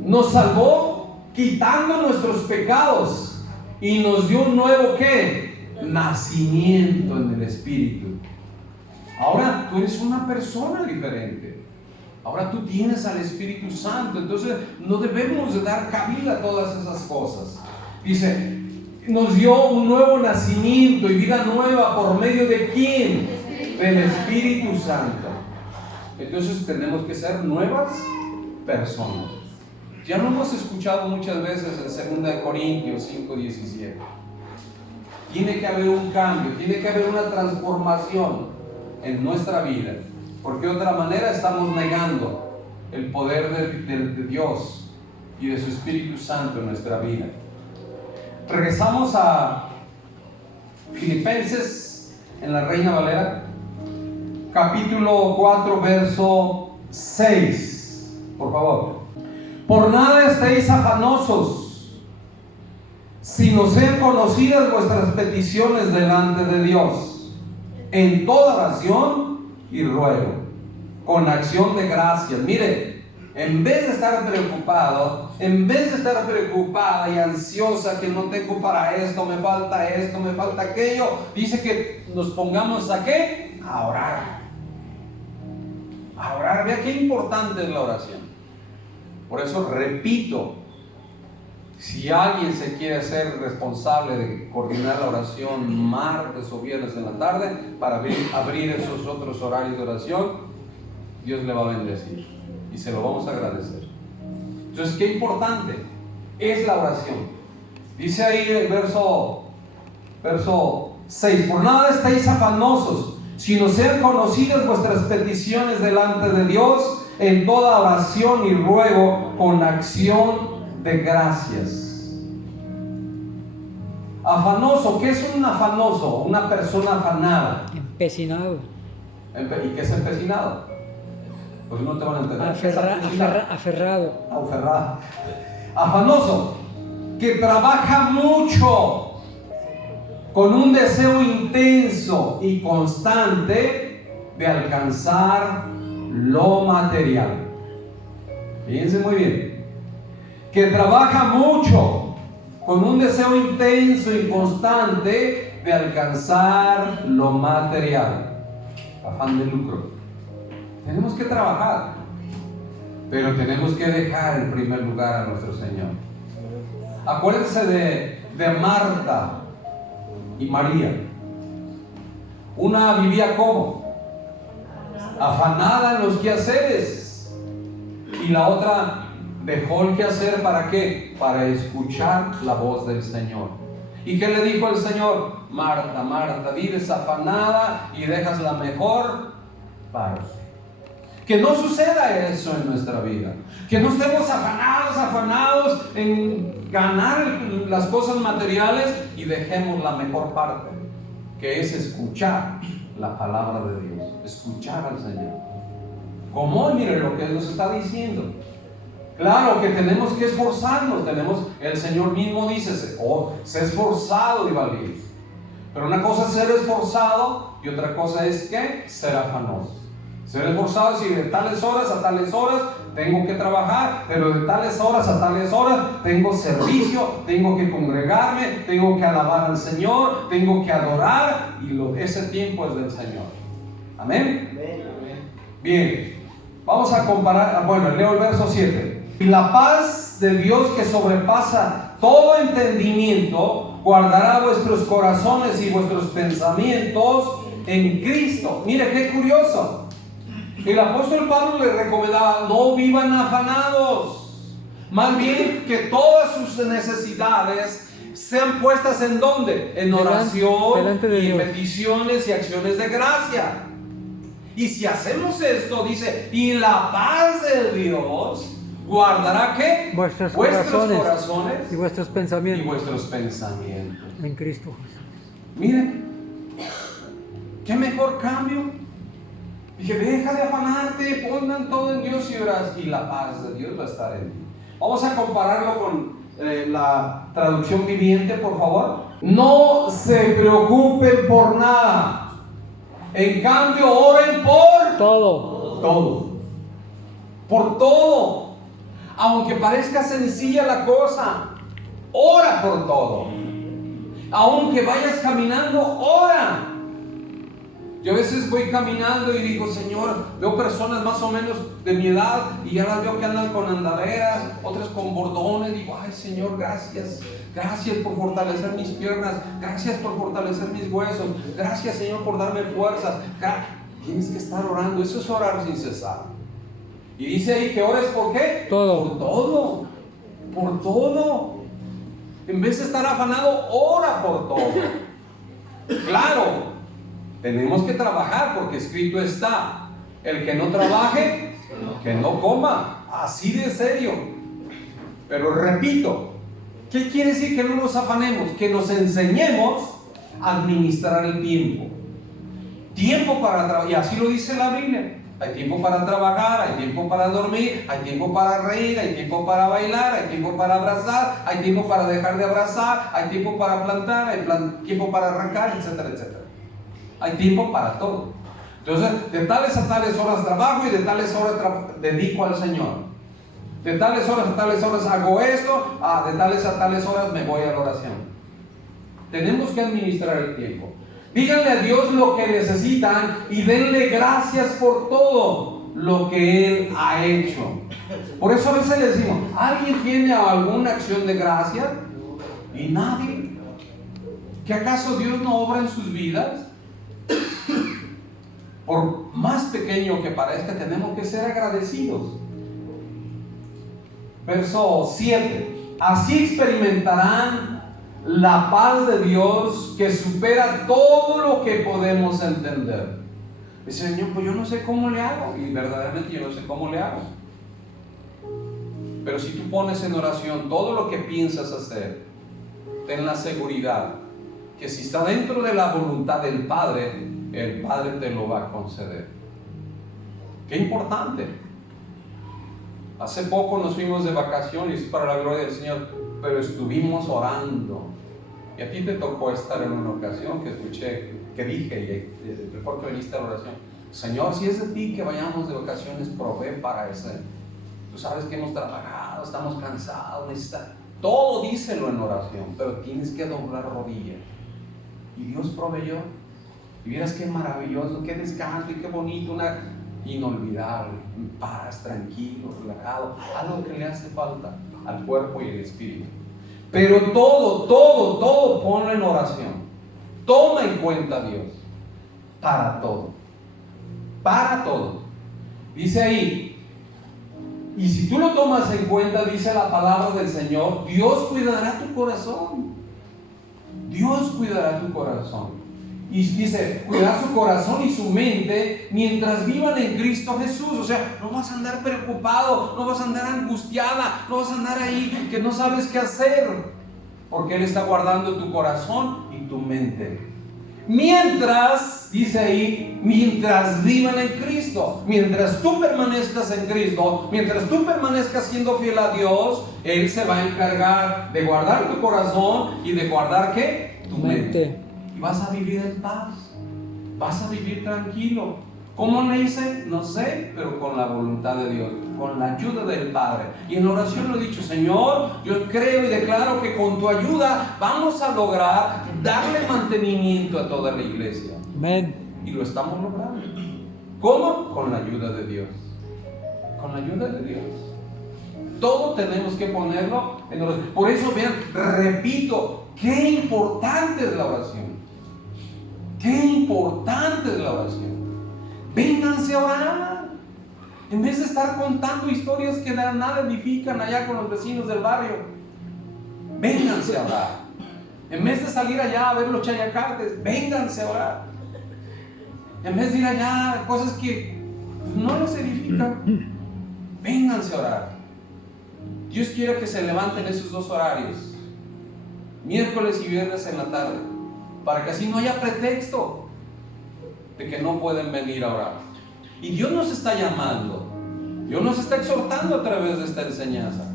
Nos salvó quitando nuestros pecados y nos dio un nuevo ¿qué? Nacimiento en el Espíritu. Ahora tú eres una persona diferente. Ahora tú tienes al Espíritu Santo. Entonces no debemos de dar cabida a todas esas cosas. Dice, nos dio un nuevo nacimiento y vida nueva. ¿Por medio de quién? Del Espíritu Santo. Entonces tenemos que ser nuevas personas. Ya lo hemos escuchado muchas veces en 2 Corintios 5:17. Tiene que haber un cambio, tiene que haber una transformación en nuestra vida, porque de otra manera estamos negando el poder de Dios y de su Espíritu Santo en nuestra vida. Regresamos a Filipenses en la Reina Valera, capítulo 4, verso 6, por favor. Por nada estéis afanosos, sino sean conocidas vuestras peticiones delante de Dios, en toda oración y ruego, con acción de gracias. Mire, en vez de estar preocupado, en vez de estar preocupada y ansiosa, que no tengo para esto, me falta aquello, dice que nos pongamos ¿a qué? A orar. A orar. Vea qué importante es la oración. Por eso repito, si alguien se quiere hacer responsable de coordinar la oración martes o viernes en la tarde para abrir esos otros horarios de oración, Dios le va a bendecir y se lo vamos a agradecer. Entonces, qué importante es la oración. Dice ahí el verso 6: por nada estéis afanosos, sino sean conocidas vuestras peticiones delante de Dios en toda oración y ruego con acción de gracias. Afanoso, ¿qué es un afanoso? Una persona afanada. Empecinado. ¿Y qué es empecinado? Pues no te van a entender. Aferrado. Aferrado. Afanoso, que trabaja mucho con un deseo intenso y constante de alcanzar lo material. Fíjense muy bien. Que trabaja mucho con un deseo intenso y constante de alcanzar lo material. afán de lucro. Tenemos que trabajar, pero tenemos que dejar en primer lugar a nuestro Señor. Acuérdense de Marta y María. Una vivía como afanada en los quehaceres, y la otra dejó el quehacer ¿para qué? Para escuchar la voz del Señor. ¿Y qué le dijo el Señor? Marta, Marta, vives afanada y dejas la mejor parte. Que no suceda eso en nuestra vida. Que no estemos afanados en ganar las cosas materiales y dejemos la mejor parte, que es escuchar la palabra de Dios, escuchar al Señor. Como mire lo que nos está diciendo. Claro que tenemos que esforzarnos, el Señor mismo dice, sé esforzado y valiente. Pero una cosa es ser esforzado y otra cosa es ¿qué? Ser afanoso. Ser esforzado es decir, de tales horas a tales horas tengo que trabajar, pero de tales horas a tales horas tengo servicio, tengo que congregarme, tengo que alabar al Señor, tengo que adorar, y ese tiempo es del Señor. ¿Amén? Amén. Bien, vamos a comparar, leo el verso 7. Y la paz de Dios que sobrepasa todo entendimiento guardará vuestros corazones y vuestros pensamientos en Cristo. Mire qué curioso. El apóstol Pablo le recomendaba: no vivan afanados, más bien que todas sus necesidades sean puestas ¿en dónde? En oración delante de y en Dios. peticiones y acciones de gracia. Y si hacemos esto, dice, y la paz de Dios guardará ¿qué? Vuestros corazones y vuestros pensamientos y vuestros pensamientos en Cristo Jesús. Miren, qué mejor cambio. Dije, deja de afanarte, pongan todo en Dios y verás, y la paz de Dios va a estar en ti. Vamos a compararlo con la traducción viviente, por favor. No se preocupen por nada, en cambio oren por todo. Por todo. Aunque parezca sencilla la cosa, ora por todo. Aunque vayas caminando, ora. Yo a veces voy caminando y digo, Señor, veo personas más o menos de mi edad y ya las veo que andan con andaderas, otras con bordones. Digo, ay Señor, gracias por fortalecer mis piernas, gracias por fortalecer mis huesos, gracias Señor por darme fuerzas. Tienes que estar orando, eso es orar sin cesar. Y dice ahí que ores ¿por qué? Todo. Por todo. En vez de estar afanado, ora por todo. Claro, tenemos que trabajar porque escrito está: el que no trabaje, que no coma. Así de serio. Pero repito, ¿qué quiere decir que no nos afanemos? Que nos enseñemos a administrar el tiempo. Tiempo para trabajar, y así lo dice la Biblia. Hay tiempo para trabajar, hay tiempo para dormir, hay tiempo para reír, hay tiempo para bailar, hay tiempo para abrazar, hay tiempo para dejar de abrazar, hay tiempo para plantar, hay tiempo para arrancar, etcétera, etcétera. Hay tiempo para todo. Entonces, de tales a tales horas trabajo y de tales horas dedico al Señor. De tales horas a tales horas hago esto, de tales a tales horas me voy a la oración. Tenemos que administrar el tiempo. Díganle a Dios lo que necesitan y denle gracias por todo lo que Él ha hecho. Por eso a veces le decimos, ¿alguien tiene alguna acción de gracia? Y nadie. ¿Que acaso Dios no obra en sus vidas? Por más pequeño que parezca, tenemos que ser agradecidos. Verso 7. Así experimentarán la paz de Dios que supera todo lo que podemos entender. Dice, Señor, pues yo no sé cómo le hago. Y verdaderamente yo no sé cómo le hago. Pero si tú pones en oración todo lo que piensas hacer, ten la seguridad que si está dentro de la voluntad del Padre, el Padre te lo va a conceder. Qué importante. Hace poco nos fuimos de vacaciones para la gloria del Señor, pero estuvimos orando. Y a ti te tocó estar en una ocasión que escuché, que dije, y recuerdo que viniste a la oración: Señor, si es de ti que vayamos de vacaciones, provee para ese. Tú sabes que hemos trabajado, estamos cansados, todo díselo en oración, pero tienes que doblar rodillas. Y Dios proveyó. Y vieras qué maravilloso, qué descanso y qué bonito, una inolvidable, en paz, tranquilo, relajado, algo que le hace falta al cuerpo y al espíritu. Pero todo ponlo en oración. Toma en cuenta a Dios para todo. Para todo. Dice ahí, y si tú lo tomas en cuenta, dice la palabra del Señor, Dios cuidará tu corazón. Dios cuidará tu corazón. Y dice, cuidar su corazón y su mente mientras vivan en Cristo Jesús. O sea, no vas a andar preocupado, no vas a andar angustiada, no vas a andar ahí que no sabes qué hacer, porque Él está guardando tu corazón y tu mente. Mientras, dice ahí, mientras vivan en Cristo, mientras tú permanezcas en Cristo, mientras tú permanezcas siendo fiel a Dios, Él se va a encargar de guardar tu corazón y de guardar, ¿qué? Tu mente. Y vas a vivir en paz, vas a vivir tranquilo. ¿Cómo le hice? No sé, pero con la voluntad de Dios, con la ayuda del Padre. Y en la oración lo he dicho, Señor, yo creo y declaro que con tu ayuda vamos a lograr darle mantenimiento a toda la iglesia. Amén. Y lo estamos logrando. ¿Cómo? Con la ayuda de Dios. Con la ayuda de Dios. Todo tenemos que ponerlo en oración. Por eso, vean, repito, qué importante es la oración. Qué importante es la oración. Vénganse a orar. En vez de estar contando historias que nada edifican allá con los vecinos del barrio, vénganse a orar. En vez de salir allá a ver los chayacates, vénganse a orar. En vez de ir allá a cosas que no les edifican, vénganse a orar. Dios quiere que se levanten esos dos horarios, miércoles y viernes en la tarde, para que así no haya pretexto de que no pueden venir a orar. Y Dios nos está llamando, Dios nos está exhortando a través de esta enseñanza.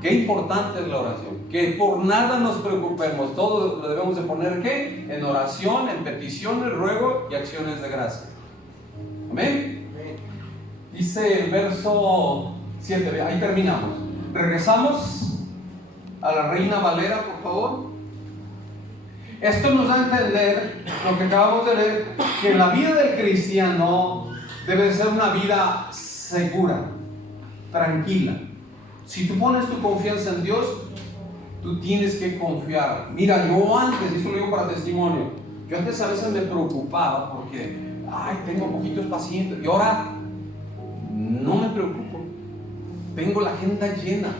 Qué importante es la oración, que por nada nos preocupemos, todo lo debemos de poner ¿qué? En oración, en peticiones, ruego y acciones de gracia. Amén. Dice el verso 7, ahí terminamos. Regresamos a la Reina Valera, por favor. Esto nos da a entender lo que acabamos de leer, que la vida del cristiano debe ser una vida segura, tranquila. Si tú pones tu confianza en Dios, tú tienes que confiar. Mira, yo antes, esto lo digo para testimonio, yo antes a veces me preocupaba porque, tengo poquitos pacientes, y ahora no me preocupo. Tengo la agenda llena,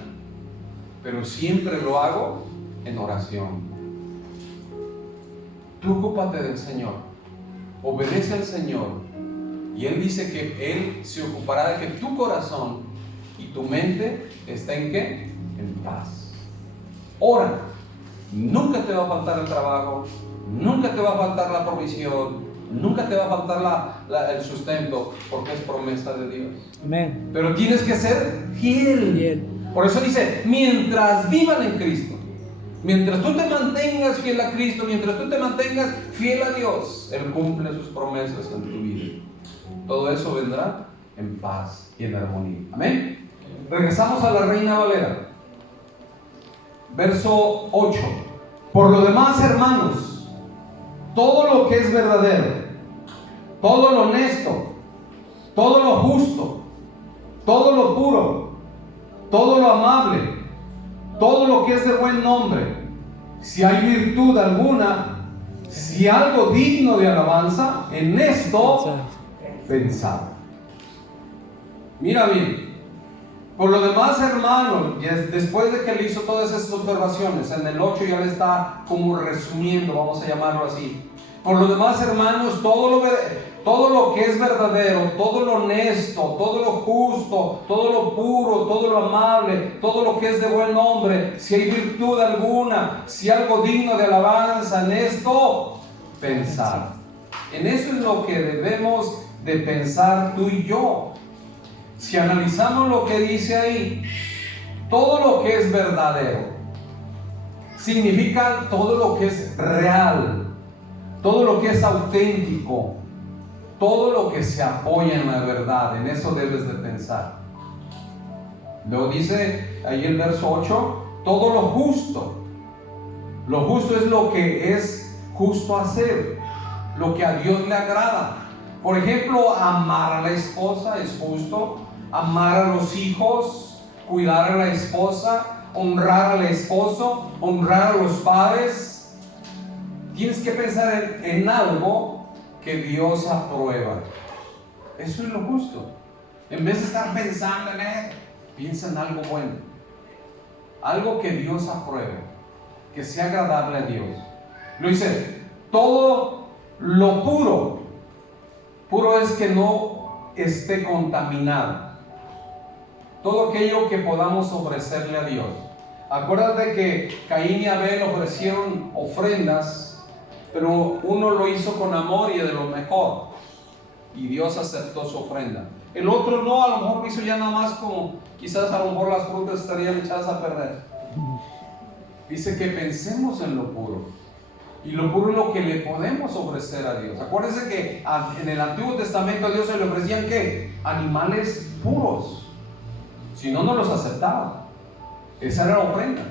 pero siempre lo hago en oración. Tú ocúpate del Señor, obedece al Señor, y Él dice que Él se ocupará de que tu corazón y tu mente estén ¿en qué? En paz. Ora, nunca te va a faltar el trabajo, nunca te va a faltar la provisión, nunca te va a faltar el sustento, porque es promesa de Dios. Amén. Pero tienes que ser fiel. Por eso dice, mientras vivan en Cristo. Mientras tú te mantengas fiel a Cristo, mientras tú te mantengas fiel a Dios, Él cumple sus promesas en tu vida. Todo eso vendrá en paz y en armonía. Amén. Regresamos a la Reina Valera. Verso 8. Por lo demás, hermanos, todo lo que es verdadero, todo lo honesto, todo lo justo, todo lo puro, todo lo amable, todo lo que es de buen nombre, si hay virtud alguna, si algo digno de alabanza, en esto pensad. Mira bien, por lo demás, hermanos, después de que le hizo todas esas observaciones, en el 8 ya le está como resumiendo, vamos a llamarlo así. Por lo demás, hermanos, todo lo que es verdadero, todo lo honesto, todo lo justo, todo lo puro, todo lo amable, todo lo que es de buen nombre, si hay virtud alguna, si algo digno de alabanza, en esto pensar. En eso es lo que debemos de pensar tú y yo. Si analizamos lo que dice ahí, todo lo que es verdadero significa todo lo que es real, todo lo que es auténtico, todo lo que se apoya en la verdad. En eso debes de pensar. Luego dice ahí el verso 8, todo lo justo. Lo justo es lo que es justo hacer. lo que a Dios le agrada. Por ejemplo, amar a la esposa es justo, amar a los hijos, cuidar a la esposa, honrar al esposo, honrar a los padres. Tienes que pensar en algo que Dios aprueba. Eso es lo justo. En vez de estar pensando en él, piensa en algo bueno, algo que Dios apruebe, que sea agradable a Dios. Lo dice, todo lo puro es que no esté contaminado. Todo aquello que podamos ofrecerle a Dios. Acuérdate que Caín y Abel ofrecieron ofrendas, pero uno lo hizo con amor y de lo mejor, y Dios aceptó su ofrenda. El otro no, a lo mejor lo hizo ya nada más como, quizás a lo mejor las frutas estarían echadas a perder. Dice que pensemos en lo puro, y lo puro es lo que le podemos ofrecer a Dios. Acuérdense que en el Antiguo Testamento a Dios se le ofrecían ¿qué? Animales puros, si no, no los aceptaba. Esa era la ofrenda.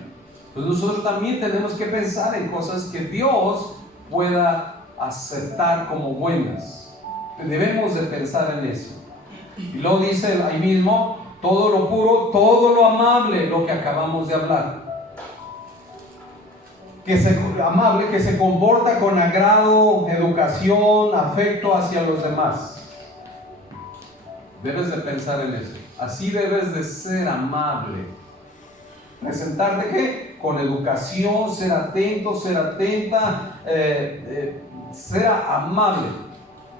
Entonces nosotros también tenemos que pensar en cosas que Dios pueda aceptar como buenas. Debemos de pensar en eso. Y luego dice ahí mismo, todo lo puro, todo lo amable, lo que acabamos de hablar. Amable, que se comporta con agrado, educación, afecto hacia los demás. Debes de pensar en eso. Así debes de ser amable. Presentarte ¿qué? Con educación, ser atento, ser atenta, ser amable.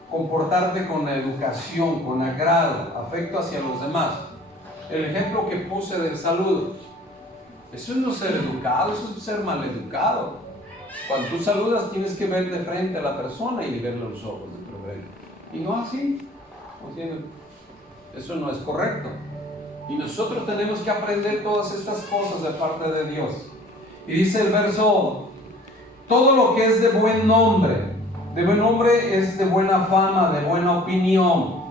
Comportarte con educación, con agrado, afecto hacia los demás. El ejemplo que puse del saludo. Eso no es ser educado, eso es ser maleducado. Cuando tú saludas tienes que ver de frente a la persona y verle los ojos de provecho. Y no así. Eso no es correcto. Y nosotros tenemos que aprender todas estas cosas de parte de Dios. Y dice el verso, todo lo que es de buen nombre es de buena fama, de buena opinión.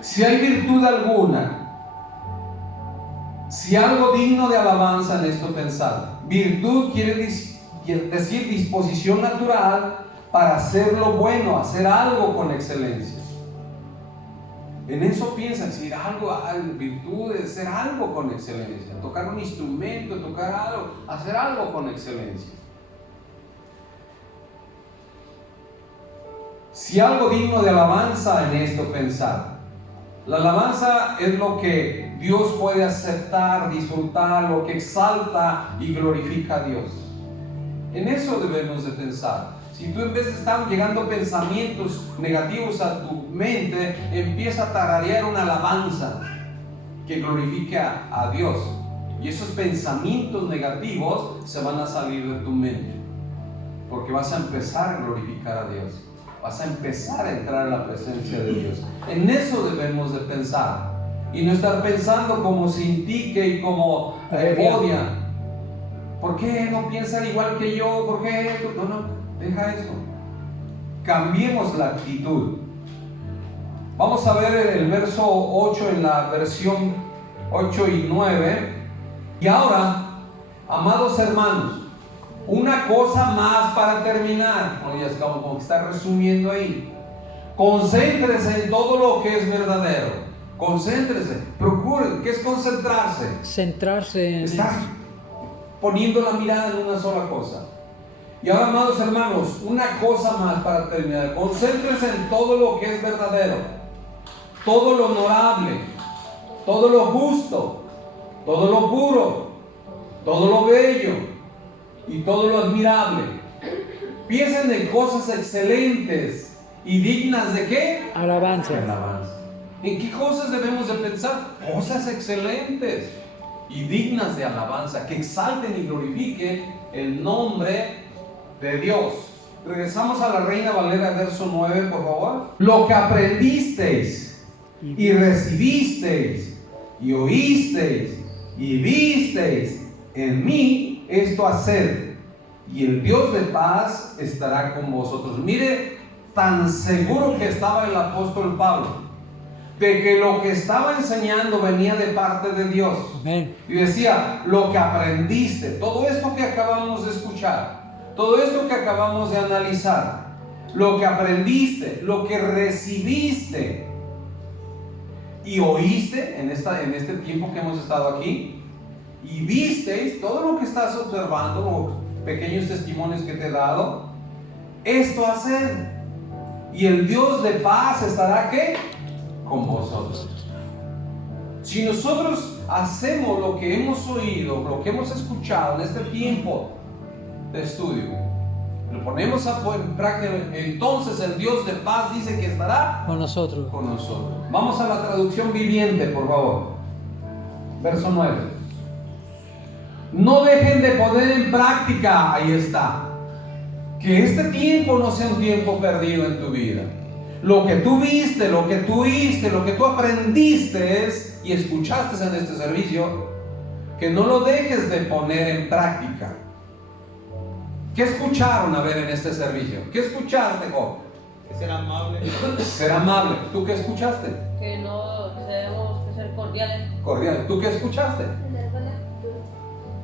Si hay virtud alguna, si algo digno de alabanza en esto pensad. Virtud quiere decir disposición natural para hacer lo bueno, hacer algo con excelencia. En eso piensa, decir algo, virtud es hacer algo con excelencia, tocar un instrumento, tocar algo, hacer algo con excelencia. Si algo digno de alabanza en esto pensad. La alabanza es lo que Dios puede aceptar, disfrutar, lo que exalta y glorifica a Dios. En eso debemos de pensar. Si tú en vez de estar llegando pensamientos negativos a tu mente, empieza a tararear una alabanza que glorifique a Dios. Y esos pensamientos negativos se van a salir de tu mente. Porque vas a empezar a glorificar a Dios. Vas a empezar a entrar en la presencia de Dios. En eso debemos de pensar. Y no estar pensando como sin ti y como odian. ¿Por qué no piensan igual que yo? ¿Por qué esto? No, deja eso. Cambiemos la actitud. Vamos a ver el verso 8 en la versión 8 y 9. Y ahora, amados hermanos, una cosa más para terminar. Oye, es como que está resumiendo ahí. Concéntrese en todo lo que es verdadero. Concéntrese, procuren. ¿Qué es concentrarse? Centrarse en Estar poniendo la mirada en una sola cosa. Y ahora, amados hermanos, una cosa más para terminar. Concéntrense en todo lo que es verdadero, todo lo honorable, todo lo justo, todo lo puro, todo lo bello y todo lo admirable. Piensen en cosas excelentes y dignas de ¿qué? alabanza. De alabanza. ¿En qué cosas debemos de pensar? Cosas excelentes y dignas de alabanza, que exalten y glorifiquen el nombre de Dios. Regresamos a la Reina Valera, verso 9, por favor. Lo que aprendisteis y recibisteis y oísteis y visteis en mí, esto haced, y el Dios de paz estará con vosotros. Mire, tan seguro que estaba el apóstol Pablo de que lo que estaba enseñando venía de parte de Dios. Amén. Y decía, lo que aprendiste, todo esto que acabamos de escuchar, todo esto que acabamos de analizar, lo que aprendiste, lo que recibiste y oíste en este tiempo que hemos estado aquí, y visteis todo lo que estás observando, los pequeños testimonios que te he dado, esto haced, y el Dios de paz estará ¿qué? Con vosotros. Si nosotros hacemos lo que hemos oído, lo que hemos escuchado en este tiempo de estudio, lo ponemos en práctica, entonces el Dios de paz dice que estará con nosotros. con nosotros. Vamos a la traducción viviente, por favor. Verso 9. No dejen de poner en práctica, ahí está, que este tiempo no sea un tiempo perdido en tu vida. Lo que tú viste, lo que tú oíste, lo que tú aprendiste y escuchaste en este servicio, que no lo dejes de poner en práctica. ¿Qué escucharon a ver en este servicio? ¿Qué escuchaste, Job? Ser amable. Ser amable. ¿Tú qué escuchaste? Que no debemos que ser cordiales. Cordial. ¿Tú qué escuchaste?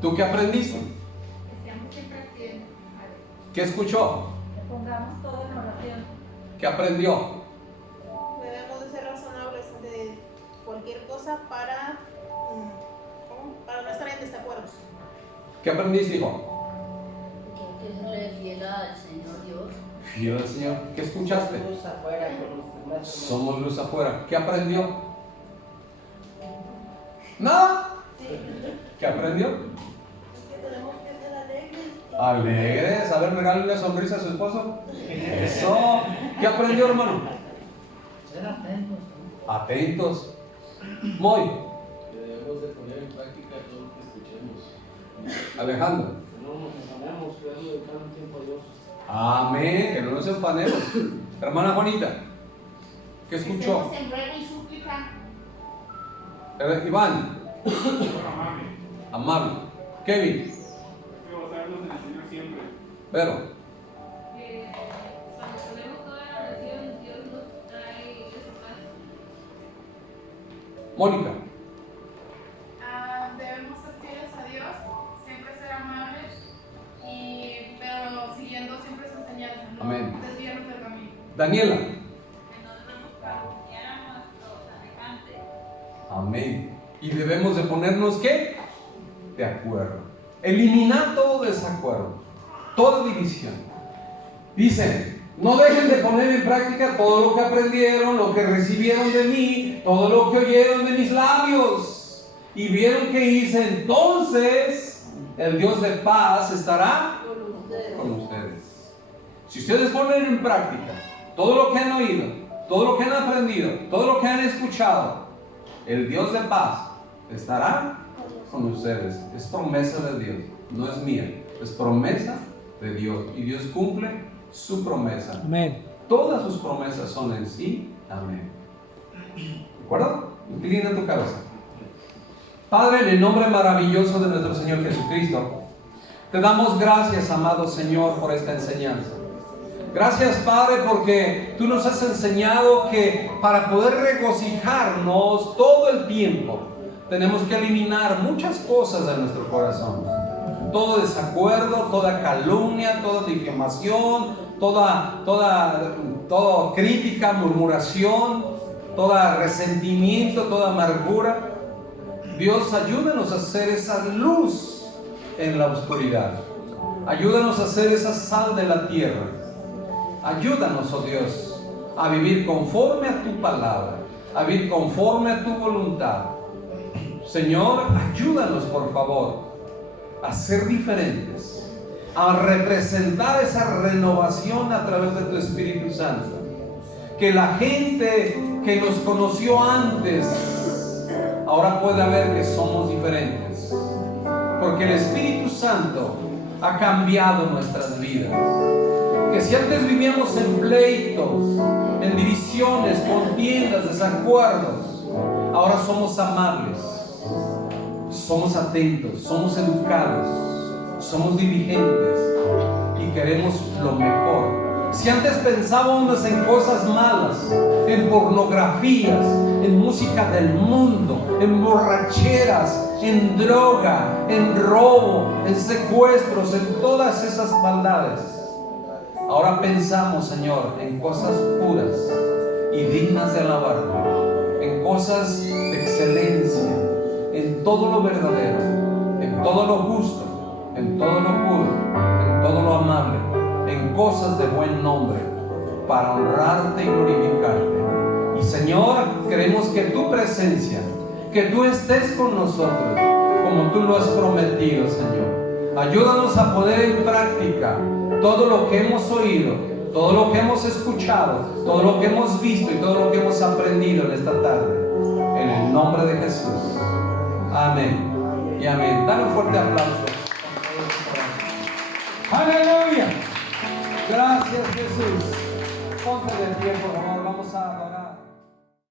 ¿Tú qué aprendiste? Que seamos siempre activos. ¿Qué escuchó? Que pongamos todo en oración. ¿Qué aprendió? Debemos de ser razonables ante cualquier cosa para no estar en desacuerdos. ¿Qué aprendiste, hijo? Que hay que serle fiel al Señor Dios. Fiel al Señor. ¿Qué escuchaste? Luz afuera con los demás. Somos luz afuera. ¿Qué aprendió? ¿Nada? ¿Qué aprendió? Que tenemos que ser alegres. Alegres. A ver, regale una sonrisa a su esposo. Eso. ¿Qué aprendió, hermano? Ser atentos. Atentos. Muy. Que debemos de poner en práctica todo lo que escuchemos. Alejandro. Que no nos enfanemos, que debemos dedicar un tiempo a Dios. Amén. Que no nos enfanemos. Hermana Juanita, ¿qué escuchó? Estemos en ruego y súplica. Iván. Amable. Kevin. Que basarnos en el Señor siempre. Vero. Cuando ponemos toda la oración, Dios nos trae esa paz. Mónica. Debemos ser fieles a Dios, siempre ser amables, pero siguiendo siempre sus enseñanzas, no Amén. desviarnos del camino. Daniela. Que no debemos calumniar a nuestros semejantes. Amén. Y debemos de ponernos ¿qué? De acuerdo. Eliminar todo desacuerdo, toda división. Dicen, no dejen de poner en práctica todo lo que aprendieron, lo que recibieron de mí, todo lo que oyeron de mis labios. Y vieron que hice, entonces el Dios de paz estará con ustedes. Si ustedes ponen en práctica todo lo que han oído, todo lo que han aprendido, todo lo que han escuchado, el Dios de paz estará con ustedes. Es promesa de Dios, no es mía, es promesa de Dios. Y Dios cumple su promesa. Amén. Todas sus promesas son en sí. Amén. ¿De acuerdo? Inclina tu cabeza. Padre, en el nombre maravilloso de nuestro Señor Jesucristo, te damos gracias, amado Señor, por esta enseñanza. Gracias, Padre, porque tú nos has enseñado que para poder regocijarnos todo el tiempo, tenemos que eliminar muchas cosas de nuestro corazón. Todo desacuerdo, toda calumnia, toda difamación, toda crítica, murmuración, todo resentimiento, toda amargura. Dios, ayúdanos a hacer esa luz en la oscuridad. Ayúdanos a hacer esa sal de la tierra. Ayúdanos, oh Dios, a vivir conforme a tu palabra, a vivir conforme a tu voluntad. Señor, ayúdanos, por favor, a ser diferentes, a representar esa renovación a través de tu Espíritu Santo. Que la gente que nos conoció antes ahora pueda ver que somos diferentes, porque el Espíritu Santo ha cambiado nuestras vidas. Que si antes vivíamos en pleitos, en divisiones, contiendas, desacuerdos, ahora somos amables, somos atentos, somos educados, somos diligentes y queremos lo mejor. Si antes pensábamos en cosas malas, en pornografías, en música del mundo, en borracheras, en droga, en robo, en secuestros, en todas esas maldades, Ahora pensamos, Señor, en cosas puras y dignas de alabarnos, en cosas de excelencia, en todo lo verdadero, en todo lo justo, en todo lo puro, en todo lo amable, en cosas de buen nombre, para honrarte y glorificarte. Y Señor, queremos que tu presencia, que tú estés con nosotros, como tú lo has prometido, Señor. Ayúdanos a poner en práctica todo lo que hemos oído, todo lo que hemos escuchado, todo lo que hemos visto y todo lo que hemos aprendido en esta tarde. En el nombre de Jesús. Amén y amén. Dale un fuerte aplauso. Aleluya. Gracias, Jesús. Ponte de pie, por favor. Vamos a adorar.